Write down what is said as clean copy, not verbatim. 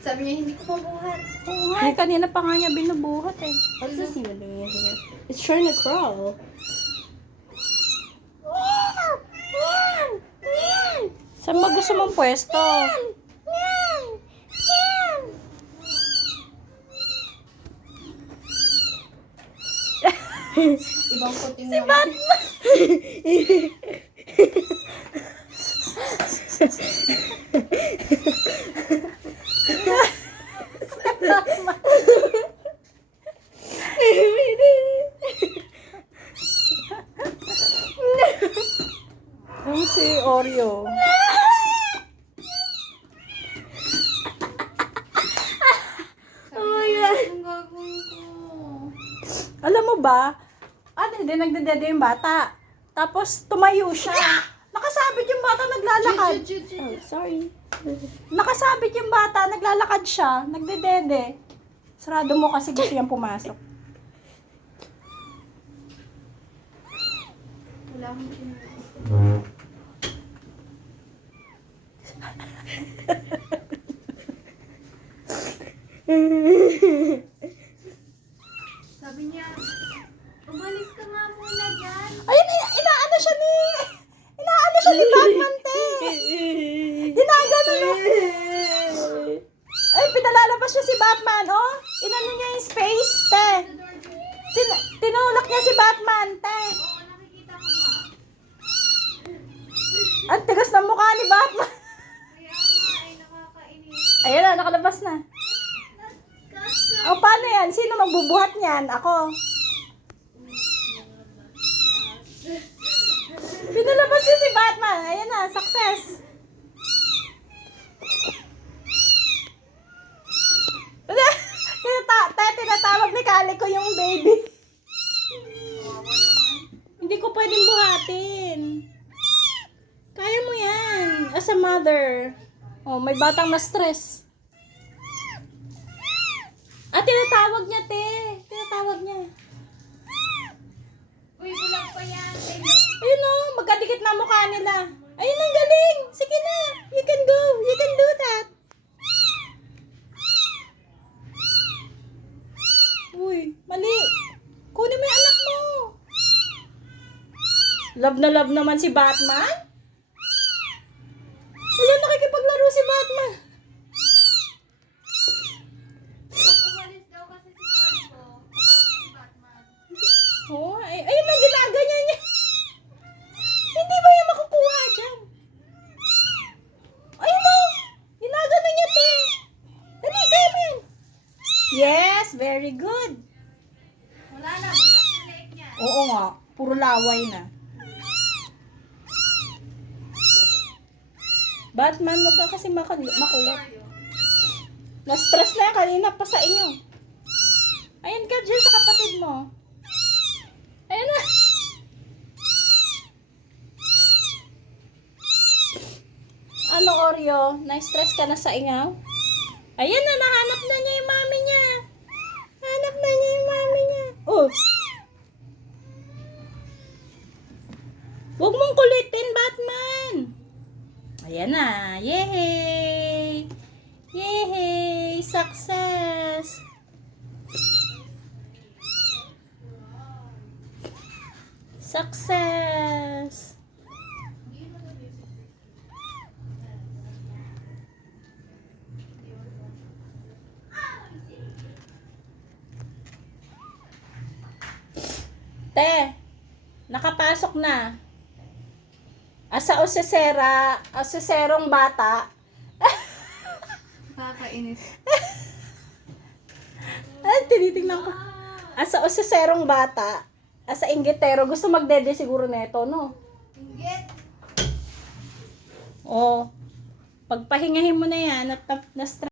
Sabi niya, hindi ko mabuhat. Oo nga, eh, kanina pa nga niya binubuhat eh. What's this even doing here? It's trying to crawl. Saan ba gusto mong pwesto? Ibang puting Si Batman! Yung si Oreo. Oh my God. Anong gagawin ko? Alam mo ba? Hindi, nagdedede yung bata. Tapos, tumayo siya. Nakasabit yung bata, naglalakad. Oh, sorry. Nakasabit yung bata, naglalakad siya. Nagdedede. Sarado mo kasi gusto niyang pumasok. Wala akong pinag- Sabi niya, umalis ka nga muna dyan. Ayun, inaano siya ni Batman, te. Ginagano mo. Ay, pinalalabas siya si Batman, oh. Inano niya yung space, te. Tinulak niya si Batman, te. Oo, nakikita ko nga. Ang tigas ng mukha ni Batman. Kaya nga ay nakakainis. Ayan na, nakalabas na. O, paano yan? Sino magbubuhat niyan? Ako. Pinalabas niya si Batman. Ayan na, success. Tinatawag ni Calico yung baby. Hindi ko pwedeng buhatin. Kaya mo yan. As a mother. Oh, may batang na-stress. Tinatawag niya, te. Tinatawag niya. Uy, bulag pa yan. Ayun o, magkadikit na mukha nila. Ayun, ang galing. Sige na. You can go. You can do that. Uy, mali. Kunin mo yung anak mo. Love na love naman si Batman. Wala, nakikipaglaro si Batman. Umalis daw kasi si Calico. Kapasok si Batman. Oh, ayun ang ginaganyan niya. Hindi ba yung makukuha dyan? Ayun o. Ginagano niya, te. Dali, kaya mo yan. Yes, very good. Wala na, butas yung leg niya. Oo nga, puro laway na. Batman, wag ka kasi makulit. Na-stress na yan kanina pa sa inyo. Ayan ka dyan sa kapatid mo. Ayan na. Ano, Oreo? Na-stress ka na sa ingaw? Ayan na, nahanap na niya yung mami niya. Hanap na niya yung mami niya. Oh. Huwag mong kulitin, Batman. Ayan na. Yay! Yay! Success! Success! Te, nakapasok na. Asa oseserong bata. Nakakainis. Ay, tinitingnan ko. Asa oseserong bata. Asa inggitero. Gusto magdede siguro neto, no? Inggit. Oh. Pagpahingahin mo na yan at na